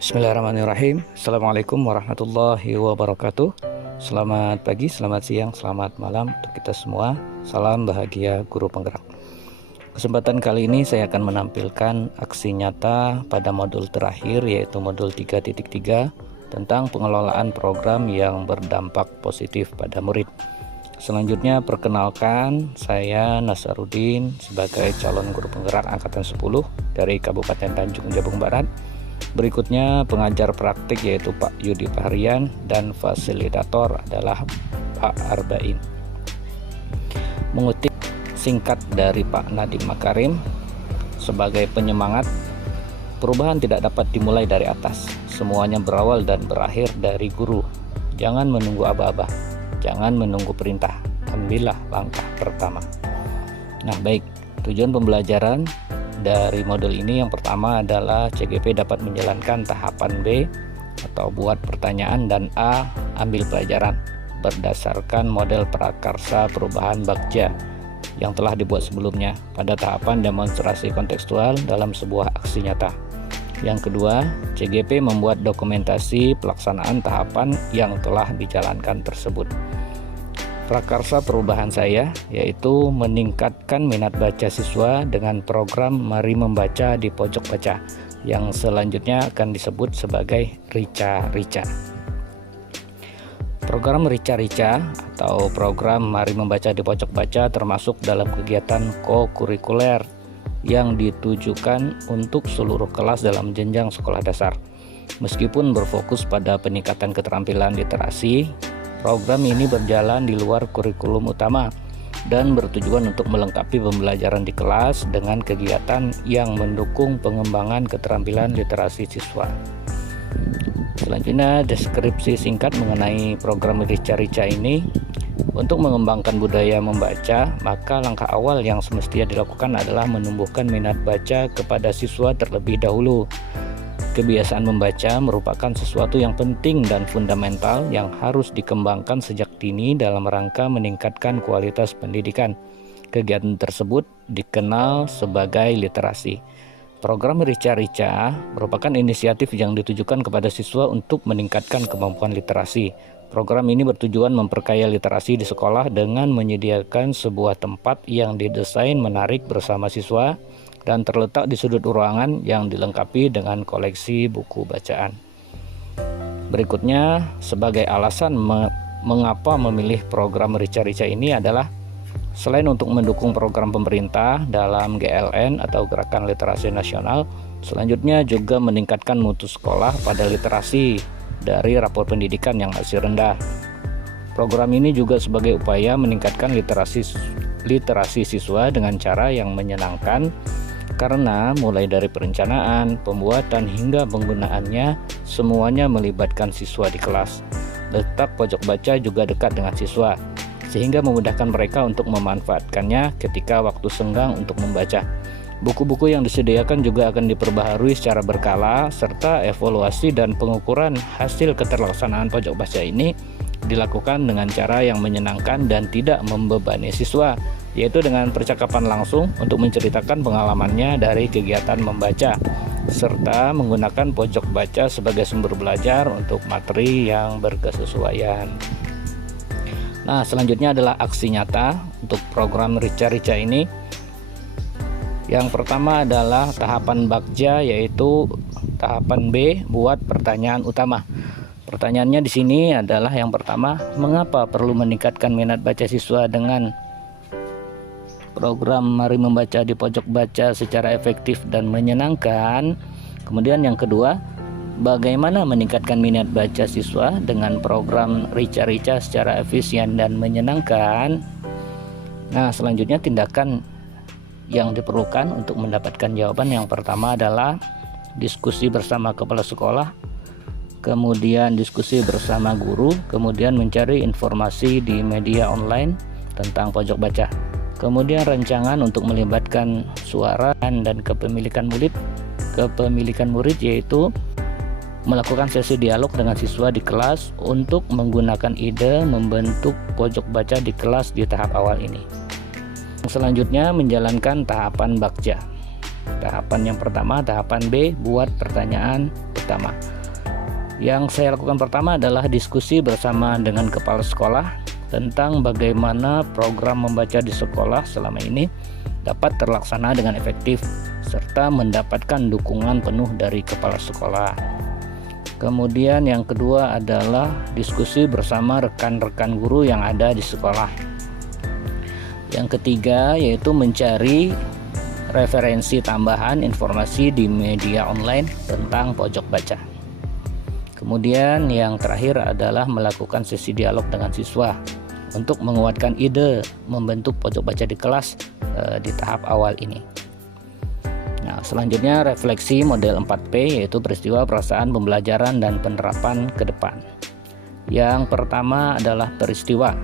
Bismillahirrahmanirrahim. Assalamualaikum warahmatullahi wabarakatuh. Selamat pagi, selamat siang, selamat malam untuk kita semua. Salam bahagia guru penggerak. Kesempatan kali ini saya akan menampilkan aksi nyata pada modul terakhir, yaitu modul 3.3 tentang pengelolaan program yang berdampak positif pada murid. Selanjutnya perkenalkan, saya Nasaruddin sebagai calon guru penggerak angkatan 10 dari Kabupaten Tanjung Jabung Barat. Berikutnya pengajar praktik yaitu Pak Yudi Pahrian dan fasilitator adalah Pak Arbain. Mengutip singkat dari Pak Nadiem Makarim sebagai penyemangat, perubahan tidak dapat dimulai dari atas. Semuanya berawal dan berakhir dari guru. Jangan menunggu aba-aba, jangan menunggu perintah, ambillah langkah pertama. Nah baik, tujuan pembelajaran dari modul ini yang pertama adalah CGP dapat menjalankan tahapan B atau buat pertanyaan, dan A ambil pelajaran berdasarkan model prakarsa perubahan Bagja yang telah dibuat sebelumnya pada tahapan demonstrasi kontekstual dalam sebuah aksi nyata. Yang kedua, CGP membuat dokumentasi pelaksanaan tahapan yang telah dijalankan tersebut. Prakarsa perubahan saya yaitu meningkatkan minat baca siswa dengan program Mari Membaca di Pojok Baca yang selanjutnya akan disebut sebagai Rica-Rica. Program Rica-Rica atau program Mari Membaca di Pojok Baca termasuk dalam kegiatan kokurikuler yang ditujukan untuk seluruh kelas dalam jenjang sekolah dasar. Meskipun berfokus pada peningkatan keterampilan literasi, program ini berjalan di luar kurikulum utama dan bertujuan untuk melengkapi pembelajaran di kelas dengan kegiatan yang mendukung pengembangan keterampilan literasi siswa. Selanjutnya, deskripsi singkat mengenai program Rica-Rica ini. Untuk mengembangkan budaya membaca, maka langkah awal yang semestinya dilakukan adalah menumbuhkan minat baca kepada siswa terlebih dahulu. Kebiasaan membaca merupakan sesuatu yang penting dan fundamental yang harus dikembangkan sejak dini dalam rangka meningkatkan kualitas pendidikan. Kegiatan tersebut dikenal sebagai literasi. Program Rica-Rica merupakan inisiatif yang ditujukan kepada siswa untuk meningkatkan kemampuan literasi. Program ini bertujuan memperkaya literasi di sekolah dengan menyediakan sebuah tempat yang didesain menarik bersama siswa dan terletak di sudut ruangan yang dilengkapi dengan koleksi buku bacaan. Berikutnya, sebagai alasan mengapa memilih program Rica-Rica ini adalah selain untuk mendukung program pemerintah dalam GLN atau Gerakan Literasi Nasional, selanjutnya juga meningkatkan mutu sekolah pada literasi dari rapor pendidikan yang masih rendah. Program ini juga sebagai upaya meningkatkan literasi siswa dengan cara yang menyenangkan, karena mulai dari perencanaan, pembuatan hingga penggunaannya semuanya melibatkan siswa di kelas. Letak pojok baca juga dekat dengan siswa, sehingga memudahkan mereka untuk memanfaatkannya ketika waktu senggang untuk membaca. Buku-buku yang disediakan juga akan diperbaharui secara berkala, serta evaluasi dan pengukuran hasil keterlaksanaan pojok baca ini dilakukan dengan cara yang menyenangkan dan tidak membebani siswa, yaitu dengan percakapan langsung untuk menceritakan pengalamannya dari kegiatan membaca, serta menggunakan pojok baca sebagai sumber belajar untuk materi yang berkesesuaian. Nah, selanjutnya adalah aksi nyata untuk program Rica-Rica ini. Yang pertama adalah tahapan Bagja, yaitu tahapan B, buat pertanyaan utama. Pertanyaannya di sini adalah yang pertama, mengapa perlu meningkatkan minat baca siswa dengan program Mari Membaca di Pojok Baca secara efektif dan menyenangkan? Kemudian yang kedua, bagaimana meningkatkan minat baca siswa dengan program Rica-Rica secara efisien dan menyenangkan? Nah, selanjutnya tindakan yang diperlukan untuk mendapatkan jawaban. Yang pertama adalah diskusi bersama kepala sekolah, kemudian diskusi bersama guru, kemudian mencari informasi di media online tentang pojok baca, kemudian rancangan untuk melibatkan suara dan kepemilikan murid yaitu melakukan sesi dialog dengan siswa di kelas untuk menggunakan ide membentuk pojok baca di kelas di tahap awal ini. Selanjutnya menjalankan tahapan Bagja. Tahapan yang pertama, tahapan B, buat pertanyaan pertama. Yang saya lakukan pertama adalah diskusi bersama dengan kepala sekolah tentang bagaimana program membaca di sekolah selama ini dapat terlaksana dengan efektif serta mendapatkan dukungan penuh dari kepala sekolah. Kemudian yang kedua adalah diskusi bersama rekan-rekan guru yang ada di sekolah. Yang ketiga yaitu mencari referensi tambahan informasi di media online tentang pojok baca. Kemudian yang terakhir adalah melakukan sesi dialog dengan siswa untuk menguatkan ide membentuk pojok baca di kelas di tahap awal ini. Nah, selanjutnya refleksi model 4P yaitu peristiwa, perasaan, pembelajaran, dan penerapan ke depan. Yang pertama adalah peristiwa.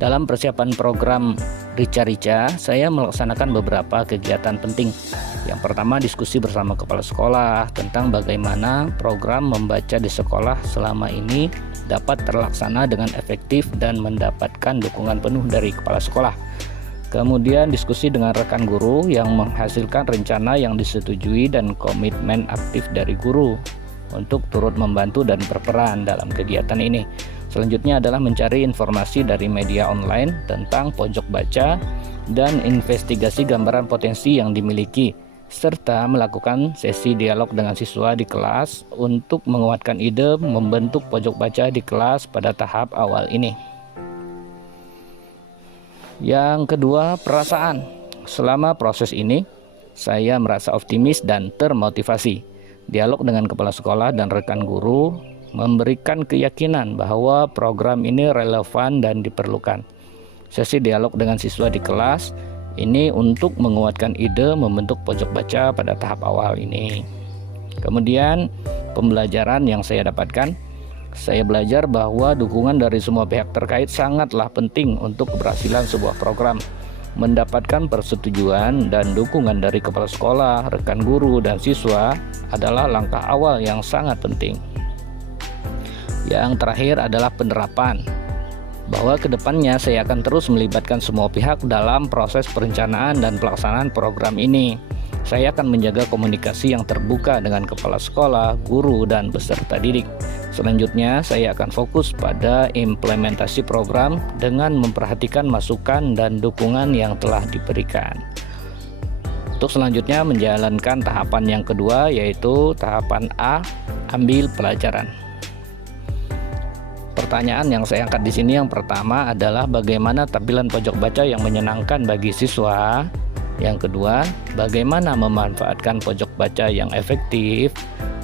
Dalam persiapan program Rica-Rica, saya melaksanakan beberapa kegiatan penting. Yang pertama, diskusi bersama kepala sekolah tentang bagaimana program membaca di sekolah selama ini dapat terlaksana dengan efektif dan mendapatkan dukungan penuh dari kepala sekolah. Kemudian diskusi dengan rekan guru yang menghasilkan rencana yang disetujui dan komitmen aktif dari guru untuk turut membantu dan berperan dalam kegiatan ini. Selanjutnya adalah mencari informasi dari media online tentang pojok baca dan investigasi gambaran potensi yang dimiliki, serta melakukan sesi dialog dengan siswa di kelas untuk menguatkan ide membentuk pojok baca di kelas pada tahap awal ini. Yang kedua, perasaan. Selama proses ini, saya merasa optimis dan termotivasi. Dialog dengan kepala sekolah dan rekan guru memberikan keyakinan bahwa program ini relevan dan diperlukan. Sesi dialog dengan siswa di kelas ini untuk menguatkan ide membentuk pojok baca pada tahap awal ini. Kemudian pembelajaran yang saya dapatkan, saya belajar bahwa dukungan dari semua pihak terkait sangatlah penting untuk keberhasilan sebuah program. Mendapatkan persetujuan dan dukungan dari kepala sekolah, rekan guru, dan siswa adalah langkah awal yang sangat penting. Yang terakhir adalah penerapan, bahwa kedepannya saya akan terus melibatkan semua pihak dalam proses perencanaan dan pelaksanaan program ini. Saya akan menjaga komunikasi yang terbuka dengan kepala sekolah, guru, dan peserta didik. Selanjutnya, saya akan fokus pada implementasi program dengan memperhatikan masukan dan dukungan yang telah diberikan. Untuk selanjutnya menjalankan tahapan yang kedua, yaitu tahapan A, ambil pelajaran. Pertanyaan yang saya angkat di sini yang pertama adalah bagaimana tampilan pojok baca yang menyenangkan bagi siswa. Yang kedua, bagaimana memanfaatkan pojok baca yang efektif.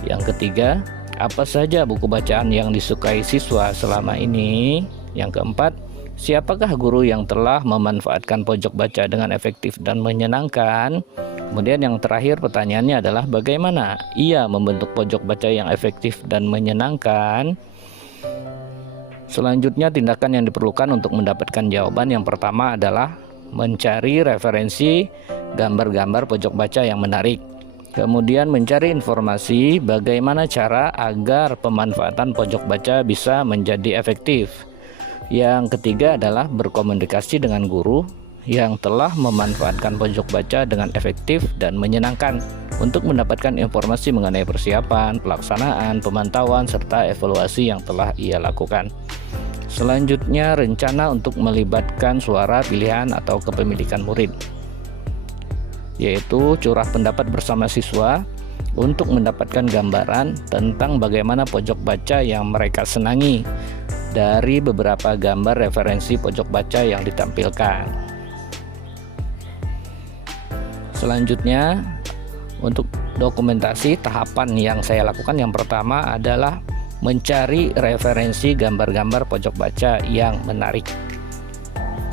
Yang ketiga, apa saja buku bacaan yang disukai siswa selama ini. Yang keempat, siapakah guru yang telah memanfaatkan pojok baca dengan efektif dan menyenangkan. Kemudian yang terakhir pertanyaannya adalah bagaimana ia membentuk pojok baca yang efektif dan menyenangkan. Selanjutnya tindakan yang diperlukan untuk mendapatkan jawaban yang pertama adalah mencari referensi gambar-gambar pojok baca yang menarik. Kemudian mencari informasi bagaimana cara agar pemanfaatan pojok baca bisa menjadi efektif. Yang ketiga adalah berkomunikasi dengan guru yang telah memanfaatkan pojok baca dengan efektif dan menyenangkan untuk mendapatkan informasi mengenai persiapan, pelaksanaan, pemantauan, serta evaluasi yang telah ia lakukan. Selanjutnya, rencana untuk melibatkan suara pilihan atau kepemilikan murid, yaitu curah pendapat bersama siswa untuk mendapatkan gambaran tentang bagaimana pojok baca yang mereka senangi dari beberapa gambar referensi pojok baca yang ditampilkan. Selanjutnya, untuk dokumentasi, tahapan yang saya lakukan yang pertama adalah mencari referensi gambar-gambar pojok baca yang menarik.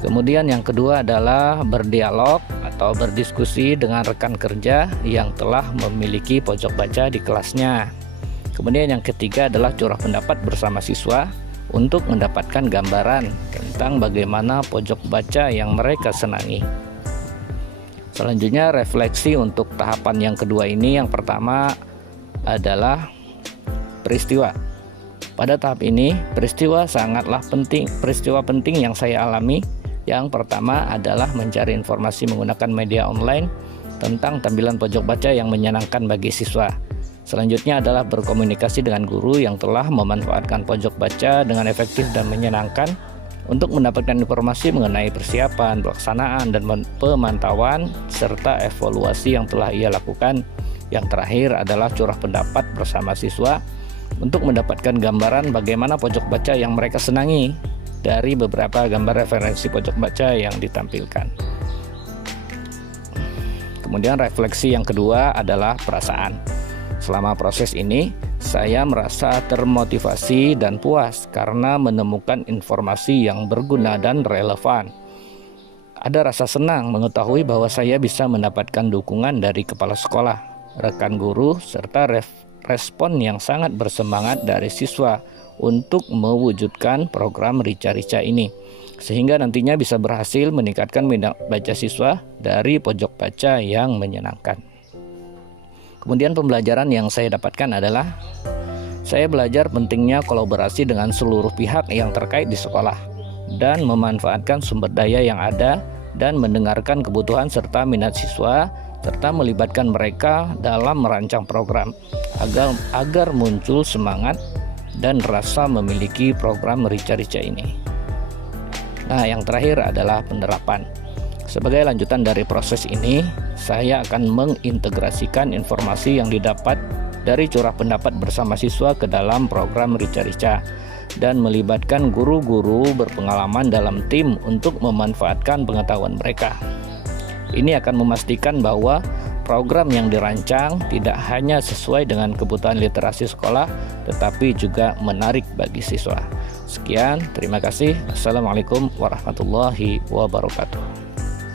Kemudian yang kedua adalah berdialog atau berdiskusi dengan rekan kerja yang telah memiliki pojok baca di kelasnya. Kemudian yang ketiga adalah curah pendapat bersama siswa untuk mendapatkan gambaran tentang bagaimana pojok baca yang mereka senangi. Selanjutnya refleksi untuk tahapan yang kedua ini, yang pertama adalah peristiwa. Pada tahap ini peristiwa sangatlah penting. Peristiwa penting yang saya alami yang pertama adalah mencari informasi menggunakan media online tentang tampilan pojok baca yang menyenangkan bagi siswa. Selanjutnya adalah berkomunikasi dengan guru yang telah memanfaatkan pojok baca dengan efektif dan menyenangkan untuk mendapatkan informasi mengenai persiapan, pelaksanaan, dan pemantauan serta evaluasi yang telah ia lakukan. Yang terakhir adalah curah pendapat bersama siswa untuk mendapatkan gambaran bagaimana pojok baca yang mereka senangi dari beberapa gambar referensi pojok baca yang ditampilkan. Kemudian refleksi yang kedua adalah perasaan. Selama proses ini, saya merasa termotivasi dan puas karena menemukan informasi yang berguna dan relevan. Ada rasa senang mengetahui bahwa saya bisa mendapatkan dukungan dari kepala sekolah, rekan guru, serta respon yang sangat bersemangat dari siswa untuk mewujudkan program Rica-Rica ini, sehingga nantinya bisa berhasil meningkatkan minat baca siswa dari pojok baca yang menyenangkan. Kemudian pembelajaran yang saya dapatkan adalah saya belajar pentingnya kolaborasi dengan seluruh pihak yang terkait di sekolah dan memanfaatkan sumber daya yang ada dan mendengarkan kebutuhan serta minat siswa serta melibatkan mereka dalam merancang program agar muncul semangat dan rasa memiliki program Rica-Rica ini. Nah, yang terakhir adalah penerapan. Sebagai lanjutan dari proses ini, saya akan mengintegrasikan informasi yang didapat dari curah pendapat bersama siswa ke dalam program Rica-Rica dan melibatkan guru-guru berpengalaman dalam tim untuk memanfaatkan pengetahuan mereka. Ini akan memastikan bahwa program yang dirancang tidak hanya sesuai dengan kebutuhan literasi sekolah, tetapi juga menarik bagi siswa. Sekian, terima kasih. Assalamualaikum warahmatullahi wabarakatuh.